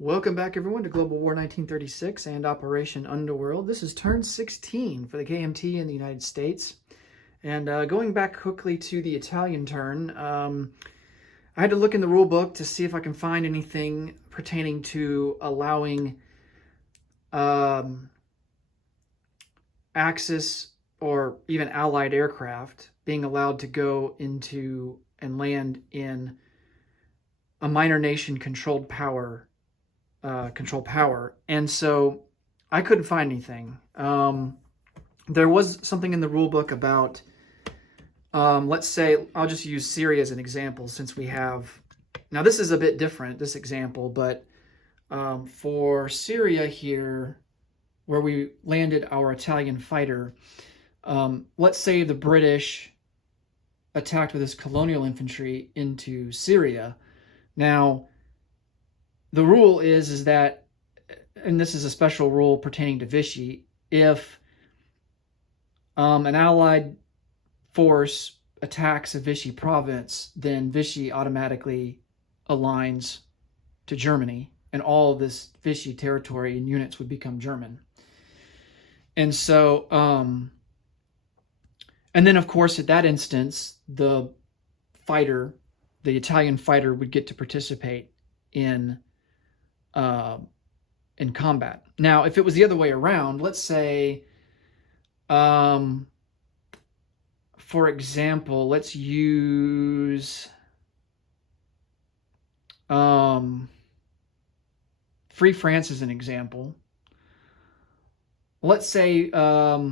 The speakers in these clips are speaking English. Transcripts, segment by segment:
Welcome back, everyone, to Global War 1936 and Operation Underworld. This is turn 16 for the KMT in the United States. And going back quickly to the Italian turn, I had to look in the rule book to see if I can find anything pertaining to allowing Axis or even Allied aircraft being allowed to go into and land in a minor nation controlled power. And so I couldn't find anything. There was something in the rule book about, let's say, I'll just use Syria as an example since we have, now this is a bit different, this example, but for Syria here, where we landed our Italian fighter, let's say the British attacked with his colonial infantry into Syria. Now, the rule is that, and this is a special rule pertaining to Vichy, if an Allied force attacks a Vichy province, then Vichy automatically aligns to Germany, and all of this Vichy territory and units would become German. And so, and then of course at that instance, the Italian fighter would get to participate in combat. Now, if it was the other way around, let's say, for example, let's use Free France as an example. Let's say, I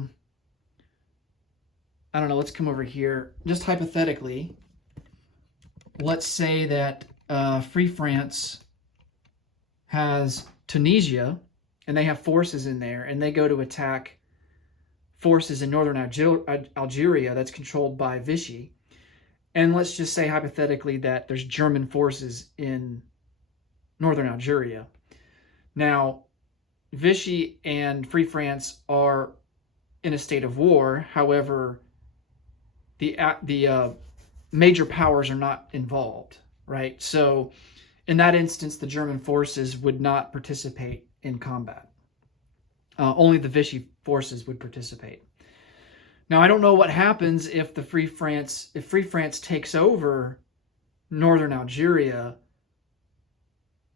don't know, let's come over here. Just hypothetically, let's say that Free France has Tunisia, and they have forces in there, and they go to attack forces in northern Algeria that's controlled by Vichy. And let's just say hypothetically that there's German forces in northern Algeria. Now, Vichy and Free France are in a state of war. However, the major powers are not involved, right? So in that instance, the German forces would not participate in combat. Only the Vichy forces would participate. Now, I don't know what happens if Free France takes over northern Algeria.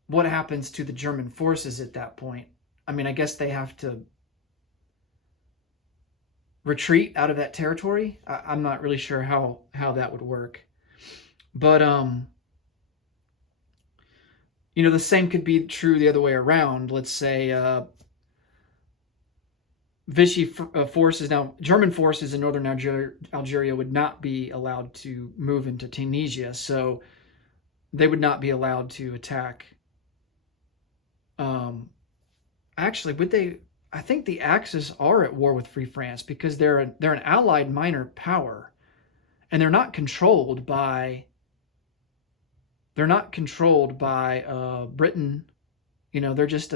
What happens to the German forces at that point? I mean, I guess they have to retreat out of that territory. I'm not really sure how that would work. But you know, the same could be true the other way around. Let's say Vichy forces, now German forces in northern Algeria would not be allowed to move into Tunisia, so they would not be allowed to attack. Actually, would they? I think the Axis are at war with Free France because they're an allied minor power, and they're not controlled by Britain. You know, they're just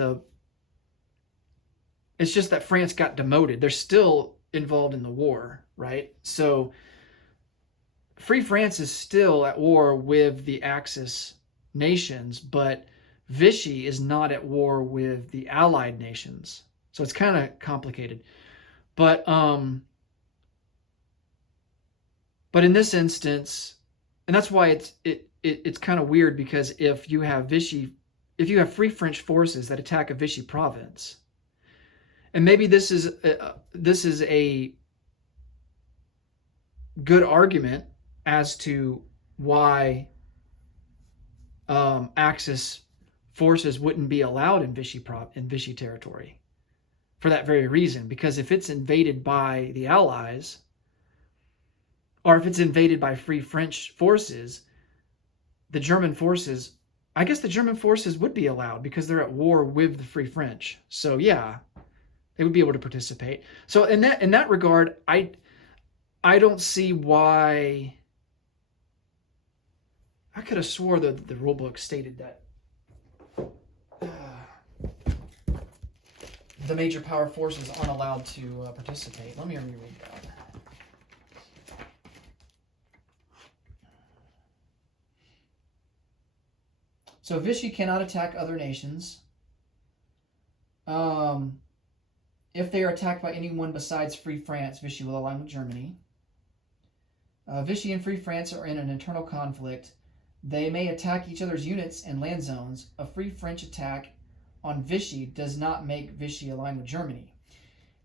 it's just that France got demoted. They're still involved in the war, right? So Free France is still at war with the Axis nations, but Vichy is not at war with the Allied nations. So it's kind of complicated. But in this instance, and that's why it's kind of weird, because if you have Free French forces that attack a Vichy province, and maybe this is a good argument as to why Axis forces wouldn't be allowed in Vichy territory, for that very reason. Because if it's invaded by the Allies, or if it's invaded by Free French forces, the German forces, I guess the German forces would be allowed because they're at war with the Free French. So yeah, they would be able to participate. So in that regard, I don't see why. I could have swore that the rule book stated that the major power forces aren't allowed to participate. Let me reread that. So Vichy cannot attack other nations. If they are attacked by anyone besides Free France, Vichy will align with Germany. Vichy and Free France are in an internal conflict. They may attack each other's units and land zones. A Free French attack on Vichy does not make Vichy align with Germany.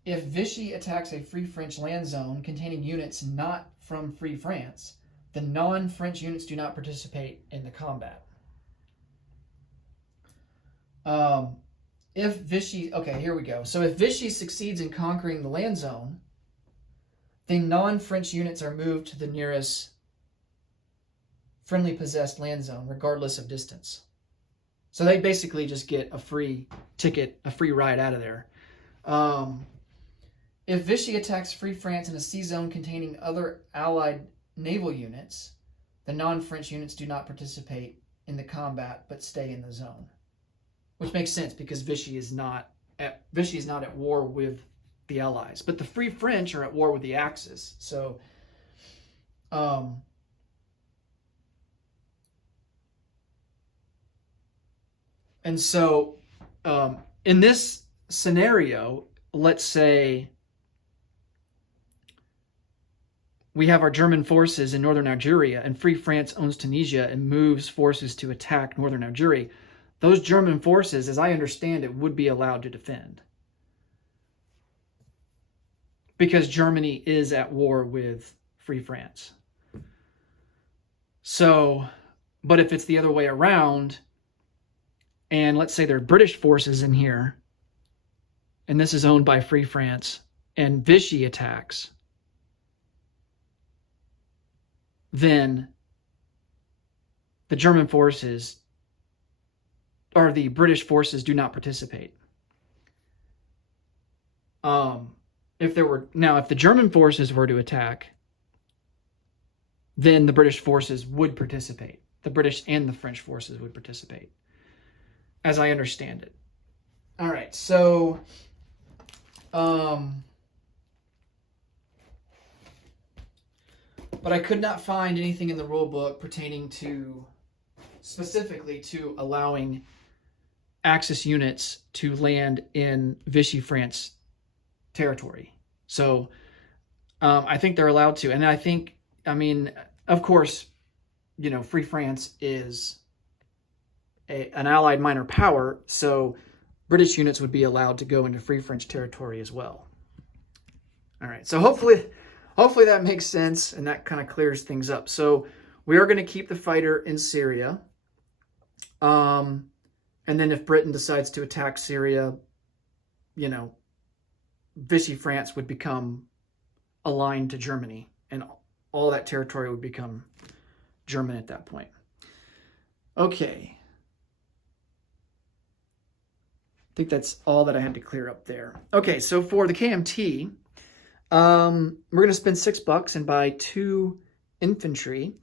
If Vichy attacks a Free French land zone containing units not from Free France, the non-French units do not participate in the combat. If Vichy, okay, here we go. So if Vichy succeeds in conquering the land zone, the non-French units are moved to the nearest friendly possessed land zone, regardless of distance. So they basically just get a free ticket, a free ride out of there. If Vichy attacks Free France in a sea zone containing other Allied naval units, the non-French units do not participate in the combat but stay in the zone. Which makes sense because Vichy is not at war with the Allies, but the Free French are at war with the Axis. So, and so, in this scenario, let's say we have our German forces in northern Algeria, and Free France owns Tunisia and moves forces to attack northern Algeria. Those German forces, as I understand it, would be allowed to defend. Because Germany is at war with Free France. So, but if it's the other way around, and let's say there are British forces in here, and this is owned by Free France, and Vichy attacks, then the German forces or the British forces do not participate. If the German forces were to attack, then the British forces would participate. The British and the French forces would participate, as I understand it. All right, so but I could not find anything in the rule book pertaining to specifically to allowing Axis units to land in Vichy France territory. So I think they're allowed to. And I mean, of course, Free France is an allied minor power, so British units would be allowed to go into Free French territory as well. All right, so hopefully that makes sense and that kind of clears things up. So we are going to keep the fighter in Syria. And then if Britain decides to attack Syria, Vichy France would become aligned to Germany, and all that territory would become German at that point. Okay. I think that's all that I had to clear up there. Okay, so for the KMT, we're going to spend $6 and buy 2 infantry.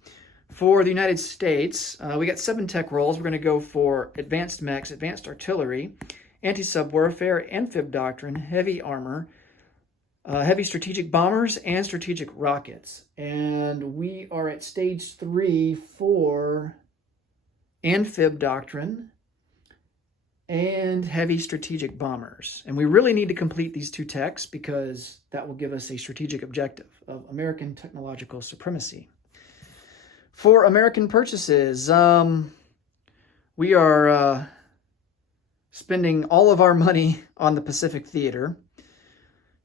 For the United States, we got 7 tech rolls. We're going to go for advanced mechs, advanced artillery, anti-sub warfare, amphib doctrine, heavy armor, heavy strategic bombers, and strategic rockets. And we are at stage 3 for amphib doctrine and heavy strategic bombers. And we really need to complete these 2 techs because that will give us a strategic objective of American technological supremacy. For American purchases, we are spending all of our money on the Pacific Theater,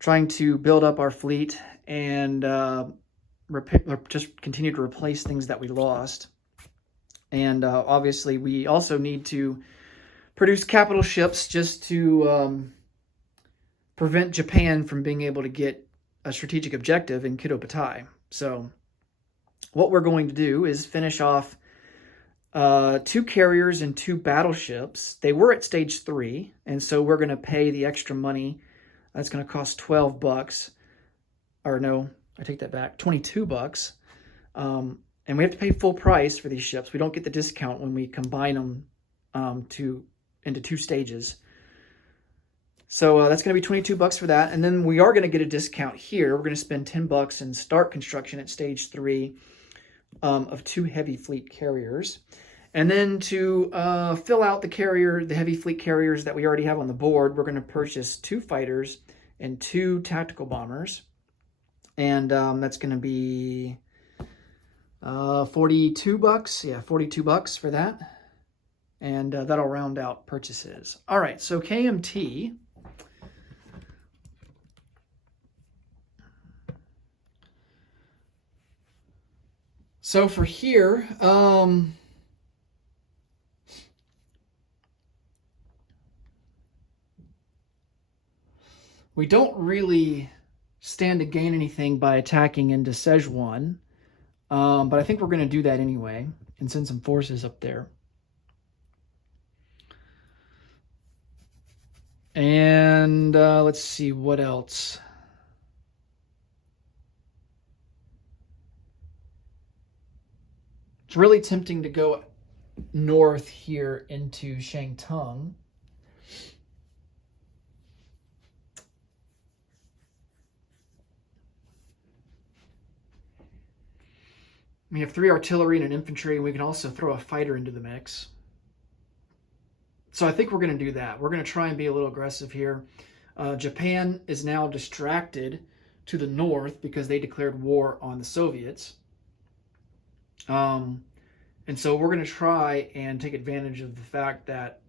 trying to build up our fleet and just continue to replace things that we lost. And obviously, we also need to produce capital ships just to prevent Japan from being able to get a strategic objective in Kido-Butai. So what we're going to do is finish off 2 carriers and 2 battleships. They were at stage 3, and so we're going to pay the extra money. That's going to cost $12. Or no, I take that back, $22. And we have to pay full price for these ships. We don't get the discount when we combine them into 2 stages. So that's going to be $22 for that. And then we are going to get a discount here. We're going to spend $10 and start construction at stage 3 of 2 heavy fleet carriers. And then to fill out the heavy fleet carriers that we already have on the board, we're going to purchase 2 fighters and 2 tactical bombers. And that's going to be $42. Yeah, $42 for that. And that'll round out purchases. All right, so KMT. So for here, we don't really stand to gain anything by attacking into Szechuan, but I think we're going to do that anyway and send some forces up there. And let's see what else. It's really tempting to go north here into Shangtung. We have 3 artillery and an infantry, and we can also throw a fighter into the mix. So I think we're going to do that. We're going to try and be a little aggressive here. Japan is now distracted to the north because they declared war on the Soviets. And so we're going to try and take advantage of the fact that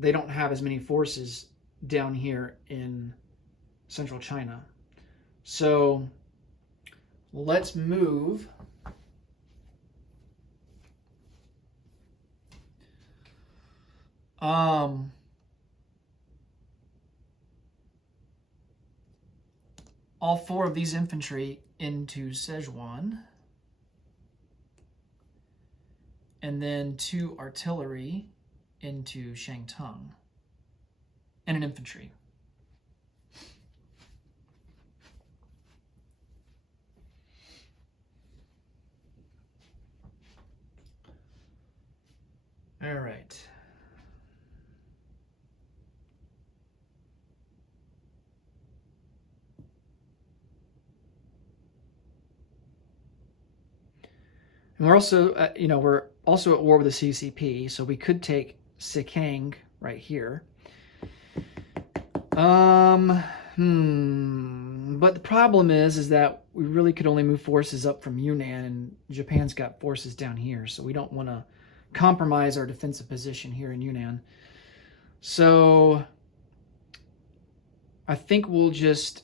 they don't have as many forces down here in central China. So let's move. All 4 of these infantry into Szechuan. And then 2 artillery into Shangtung. And an infantry. All right. And we're also, we're also at war with the CCP, so we could take Sikang right here. But the problem is that we really could only move forces up from Yunnan, and Japan's got forces down here, so we don't want to compromise our defensive position here in Yunnan. So I think we'll just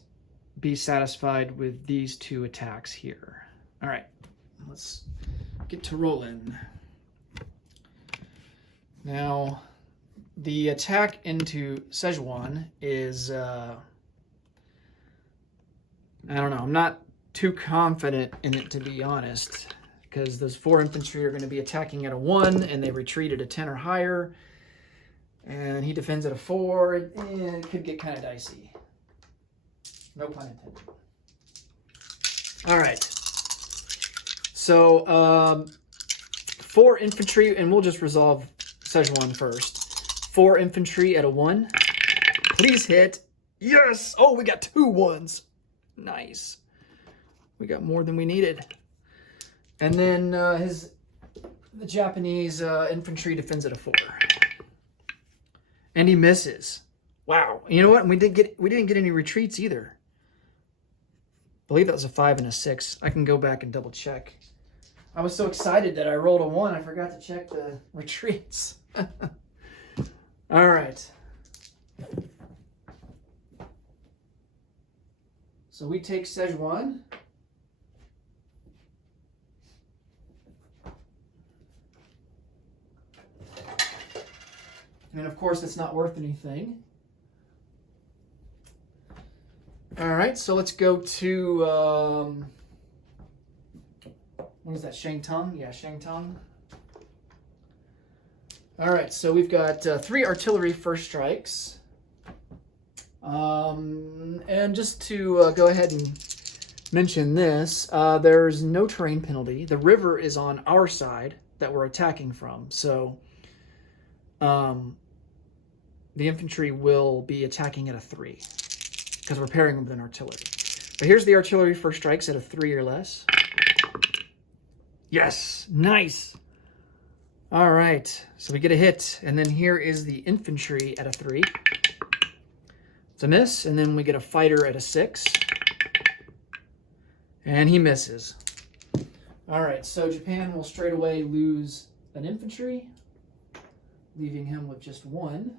be satisfied with these 2 attacks here. All right, let's get to rolling. Now, the attack into Szechuan is, I don't know, I'm not too confident in it, to be honest, because those 4 infantry are going to be attacking at a 1, and they retreat at a 10 or higher, and he defends at a 4, and it could get kind of dicey. No pun intended. All right. So 4 infantry, and we'll just resolve Szechuan first. 4 infantry at a 1. Please hit. Yes! Oh, we got 2 1s. Nice. We got more than we needed. And then the Japanese infantry defends at a 4. And he misses. Wow. You know what? We didn't get any retreats either. I believe that was a 5 and a 6. I can go back and double check. I was so excited that I rolled a 1, I forgot to check the retreats. All right. So we take Szechuan. And of course, it's not worth anything. All right, so let's go to, what is that, Shangtung? Yeah, Shangtung. All right, so we've got 3 artillery first strikes. And just to go ahead and mention this, there's no terrain penalty. The river is on our side that we're attacking from. So the infantry will be attacking at a 3 because we're pairing them with an artillery. But here's the artillery first strikes at a 3 or less. Yes, nice. All right, so we get a hit, and then here is the infantry at a 3. It's a miss, and then we get a fighter at a 6. And he misses. All right, so Japan will straight away lose an infantry, leaving him with just 1.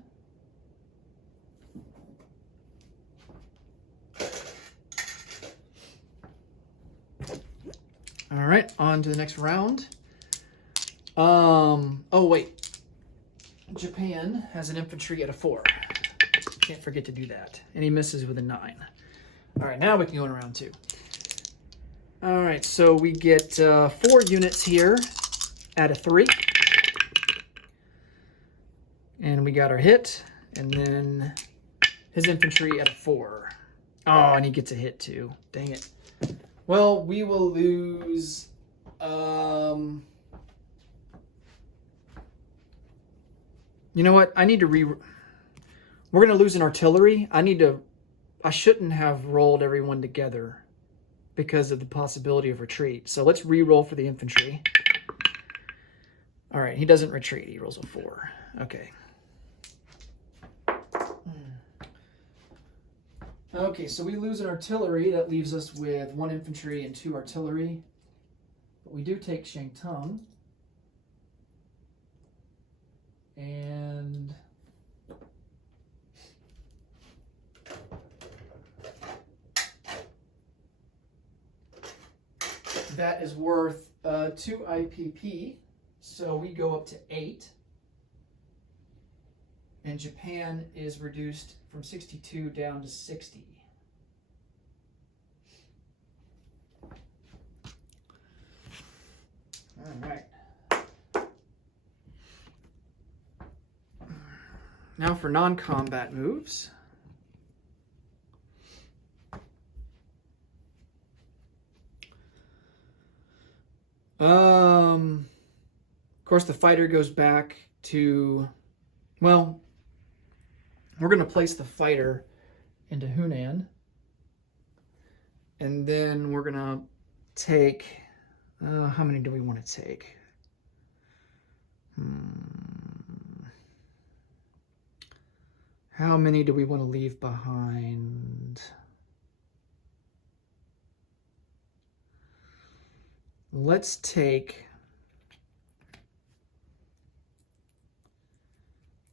All right, on to the next round. Oh, wait. Japan has an infantry at a 4. Can't forget to do that. And he misses with a 9. All right, now we can go in round 2. All right, so we get 4 units here at a 3. And we got our hit, and then his infantry at a 4. Oh, and he gets a hit too. Dang it. Well, we will lose... You know what? I need to We're going to lose an artillery. I shouldn't have rolled everyone together because of the possibility of retreat. So let's re-roll for the infantry. All right, he doesn't retreat. He rolls a 4. Okay. Okay, so we lose an artillery. That leaves us with 1 infantry and 2 artillery. But we do take Shangtung. And that is worth 2 IPP. So we go up to 8. And Japan is reduced from 62 down to 60. All right. Now for non-combat moves. Of course, the fighter goes back to, well, we're going to place the fighter into Hunan. And then we're going to take, how many do we want to take? How many do we want to leave behind? Let's take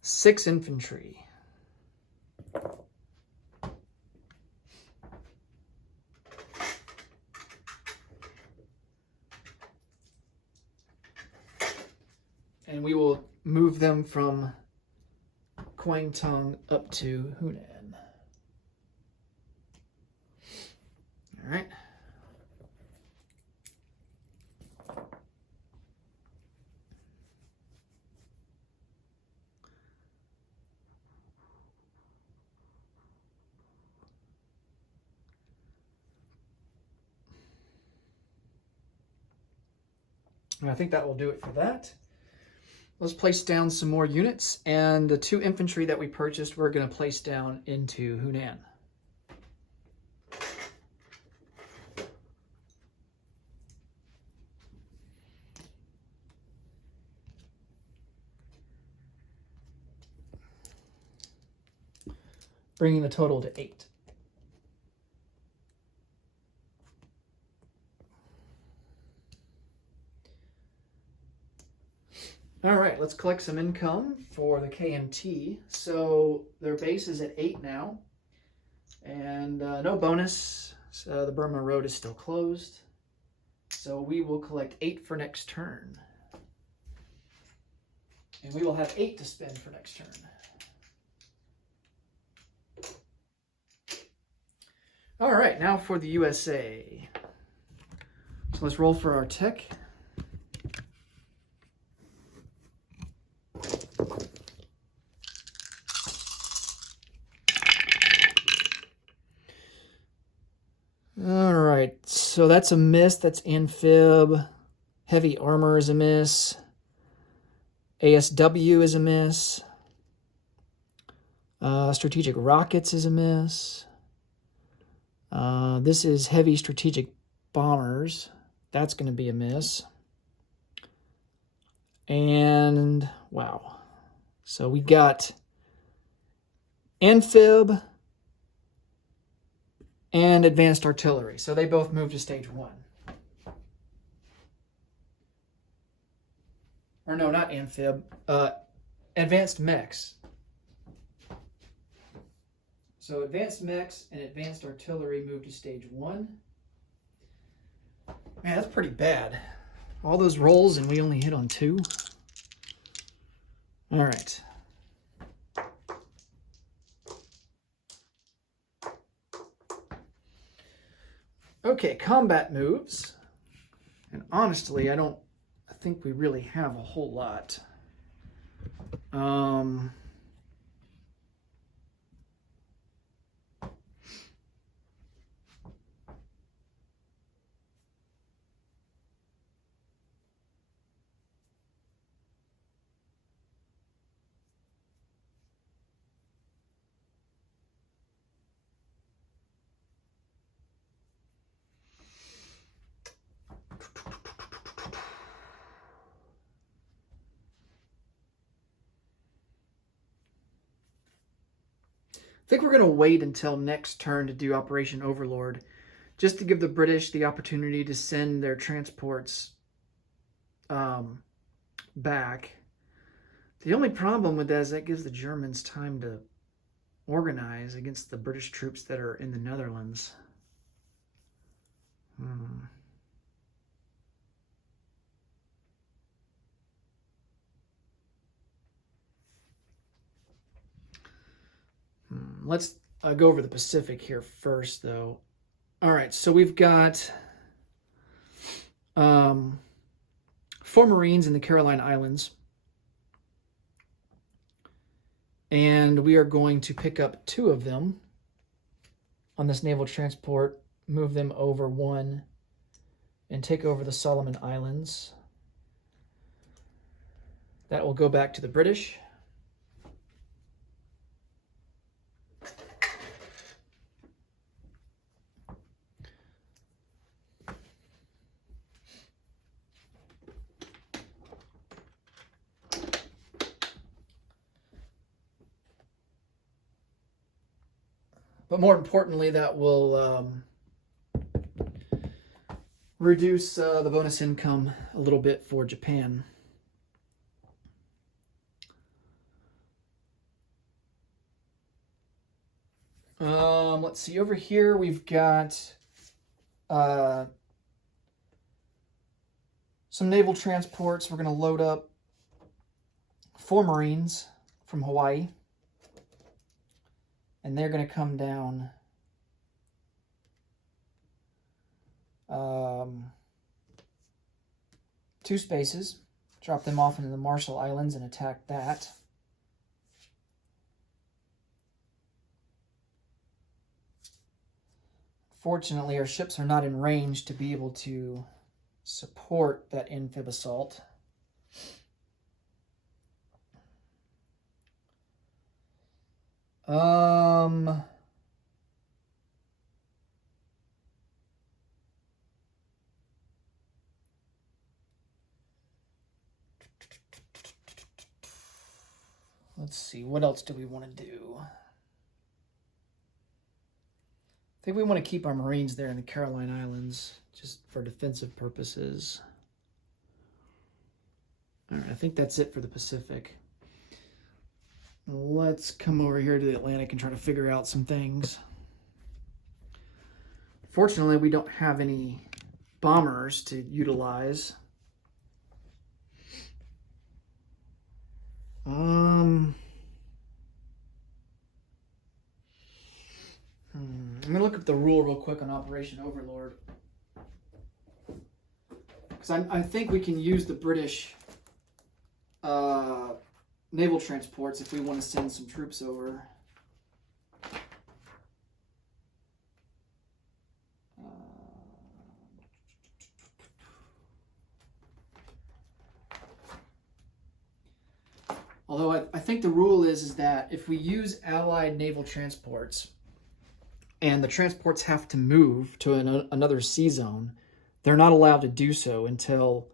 6 infantry. And we will move them from Kwangtung up to Hunan. All right. And I think that will do it for that. Let's place down some more units, and the 2 infantry that we purchased, we're going to place down into Hunan. Bringing the total to 8. All right, let's collect some income for the KMT. So their base is at 8 now, and no bonus. So the Burma Road is still closed. So we will collect 8 for next turn. And we will have 8 to spend for next turn. All right, now for the USA. So let's roll for our tech. All right, so that's a miss. That's amphib. Heavy armor is a miss. ASW is a miss. Strategic rockets is a miss. This is heavy strategic bombers. That's going to be a miss. And wow. So we got amphib and advanced artillery. So they both moved to stage 1. Or no, not amphib. Advanced mechs. So advanced mechs and advanced artillery moved to stage 1. Man, that's pretty bad. All those rolls and we only hit on 2. All right. Okay, combat moves. And honestly, I think we really have a whole lot. I think we're going to wait until next turn to do Operation Overlord, just to give the British the opportunity to send their transports back. The only problem with that is that gives the Germans time to organize against the British troops that are in the Netherlands. Let's go over the Pacific here first, though. All right, so we've got 4 Marines in the Caroline Islands. And we are going to pick up 2 of them on this naval transport, move them over 1, and take over the Solomon Islands. That will go back to the British. But more importantly, that will reduce the bonus income a little bit for Japan. Let's see, over here we've got some naval transports. We're going to load up 4 Marines from Hawaii. And they're going to come down 2 spaces, drop them off into the Marshall Islands and attack that. Fortunately, our ships are not in range to be able to support that amphib assault. Let's see, what else do we want to do? I think we want to keep our Marines there in the Caroline Islands, just for defensive purposes. All right, I think that's it for the Pacific. Let's come over here to the Atlantic and try to figure out some things. Fortunately, we don't have any bombers to utilize. I'm going to look up the rule real quick on Operation Overlord. Because I think we can use the British naval transports if we want to send some troops over. Although I think the rule is that if we use Allied naval transports and the transports have to move to another sea zone, they're not allowed to do so until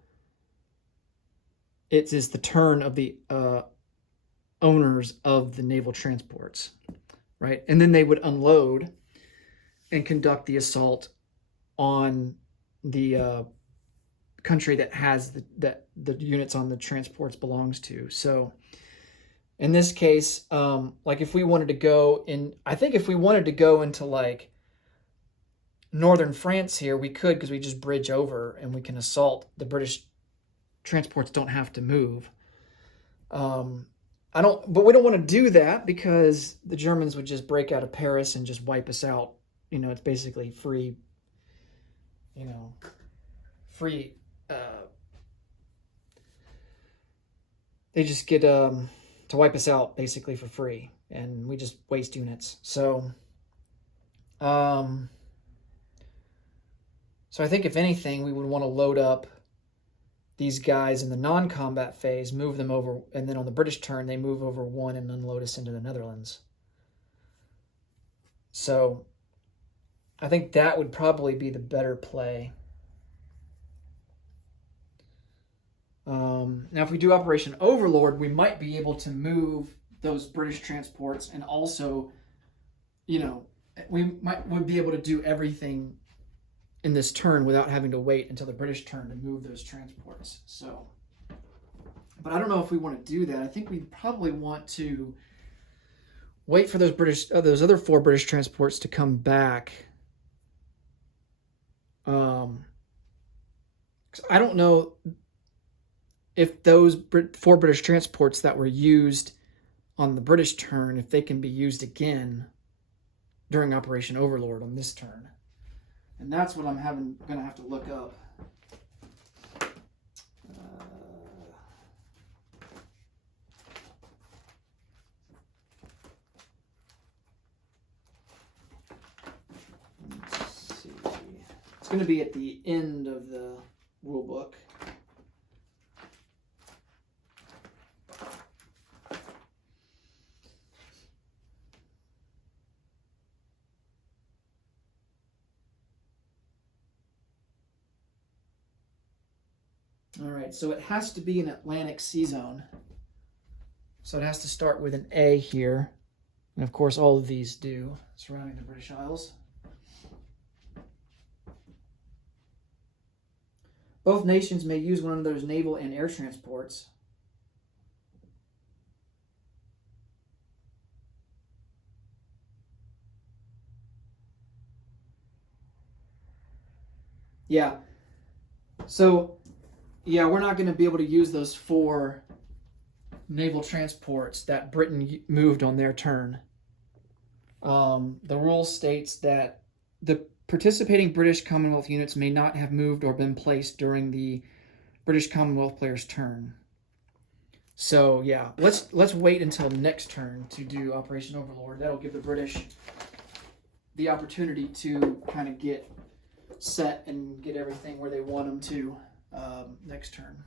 it is the turn of the owners of the naval transports, right? And then they would unload and conduct the assault on the country that has the units on the transports belongs to. So in this case, like if we wanted to go in, I think if we wanted to go into like northern France here, we could, because we just bridge over and we can assault. The British transports don't have to move. But we don't want to do that because the Germans would just break out of Paris and just wipe us out. You know, it's basically free, they just get to wipe us out basically for free, and we just waste units. So I think if anything, we would want to load up these guys in the non-combat phase, move them over, and then on the British turn, they move over one and unload us into the Netherlands. So I think that would probably be the better play. Now, if we do Operation Overlord, we might be able to move those British transports, and also, would be able to do everything in this turn without having to wait until the British turn to move those transports. So, but I don't know if we want to do that. I think we probably want to wait for those other 4 British transports to come back. I don't know if those 4 British transports that were used on the British turn, if they can be used again during Operation Overlord on this turn. And that's what I'm going to have to look up. Let's see. It's going to be at the end of the rule book. All right, so it has to be an Atlantic sea zone. So it has to start with an A here. And of course, all of these do, surrounding the British Isles. Both nations may use one another's naval and air transports. Yeah. So, yeah, we're not going to be able to use those 4 naval transports that Britain moved on their turn. The rule states that the participating British Commonwealth units may not have moved or been placed during the British Commonwealth player's turn. So, yeah, let's wait until next turn to do Operation Overlord. That'll give the British the opportunity to kind of get set and get everything where they want them to. Next turn.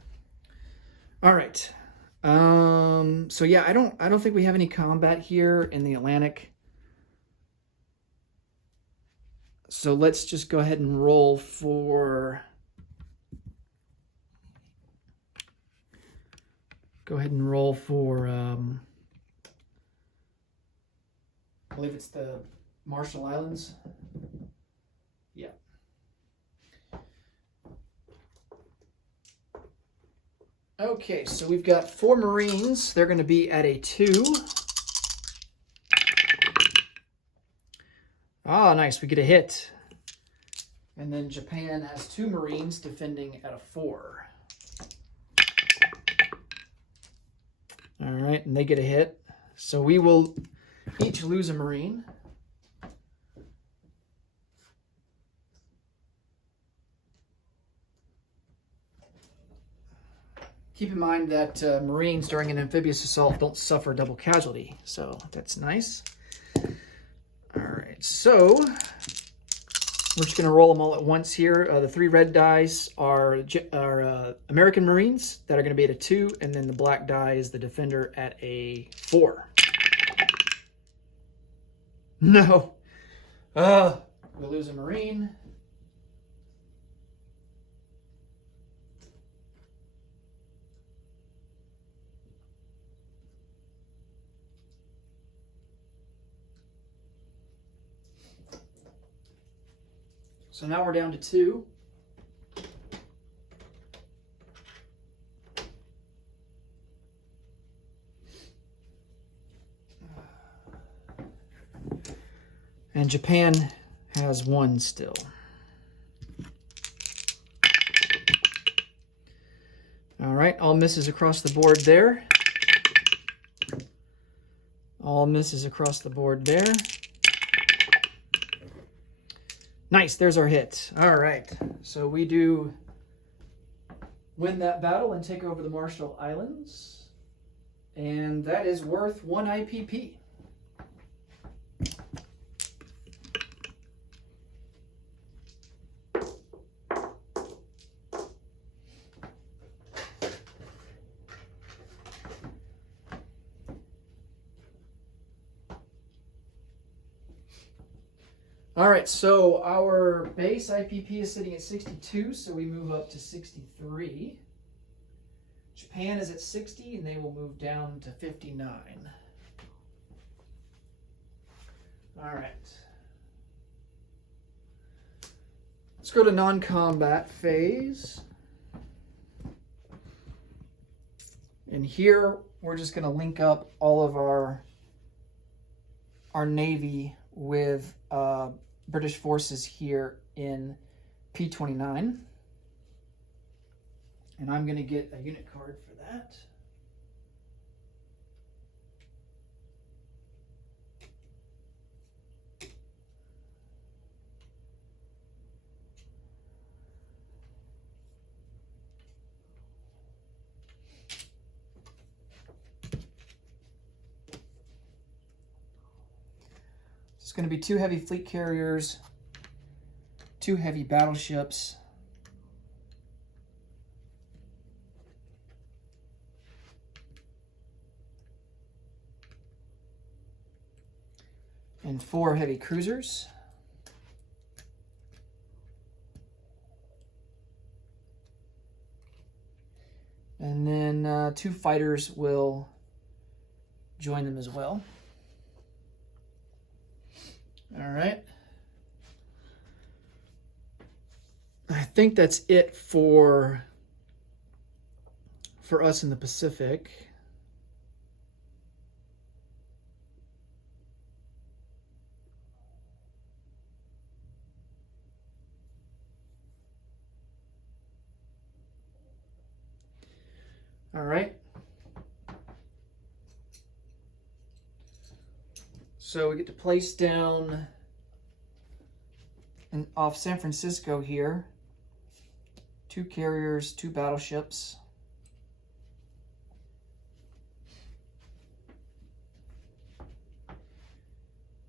All right. So yeah, I don't think we have any combat here in the Atlantic. So let's just go ahead and roll for. I believe it's the Marshall Islands. Yeah. Okay, so we've got 4 Marines. They're going to be at a 2. Ah, nice. We get a hit. And then Japan has 2 Marines defending at a 4. All right, and they get a hit. So we will each lose a Marine. Keep in mind that Marines during an amphibious assault don't suffer double casualty, so that's nice. All right, so we're just going to roll them all at once here. The 3 red dice are American Marines that are going to be at a 2, and then the black die is the defender at a 4. No. We lose a Marine. So now we're down to 2. And Japan has 1 still. All right, all misses across the board there. All misses across the board there. Nice, there's our hit. All right, so we do win that battle and take over the Marshall Islands. And that is worth 1 IPP. All right, so our base IPP is sitting at 62, so we move up to 63. Japan is at 60, and they will move down to 59. All right. Let's go to non-combat phase. And here, we're just going to link up all of our Navy with British forces here in P29. And I'm going to get a unit card for that. It's going to be 2 heavy fleet carriers, 2 heavy battleships, and 4 heavy cruisers. And then 2 fighters will join them as well. All right. I think that's it for us in the Pacific. All right. So we get to place down off San Francisco here 2 carriers, 2 battleships.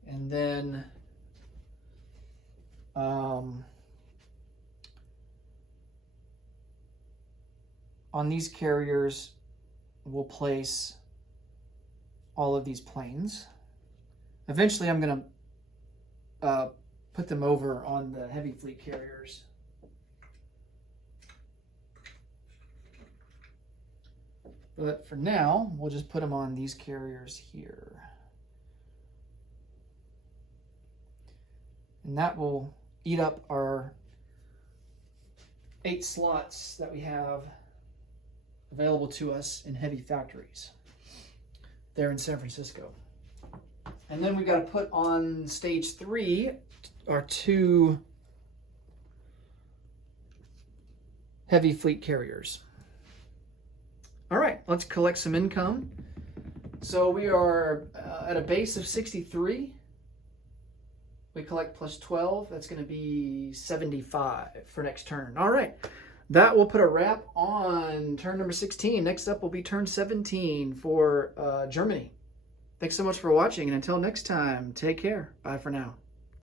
And then on these carriers, we'll place all of these planes. Eventually, I'm going to put them over on the heavy fleet carriers. But for now, we'll just put them on these carriers here. And that will eat up our 8 slots that we have available to us in heavy factories there in San Francisco. And then we've got to put on stage 3 our 2 heavy fleet carriers. All right, let's collect some income. So we are at a base of 63. We collect plus 12. That's going to be 75 for next turn. All right, that will put a wrap on turn number 16. Next up will be turn 17 for Germany. Thanks so much for watching, and until next time, take care. Bye for now.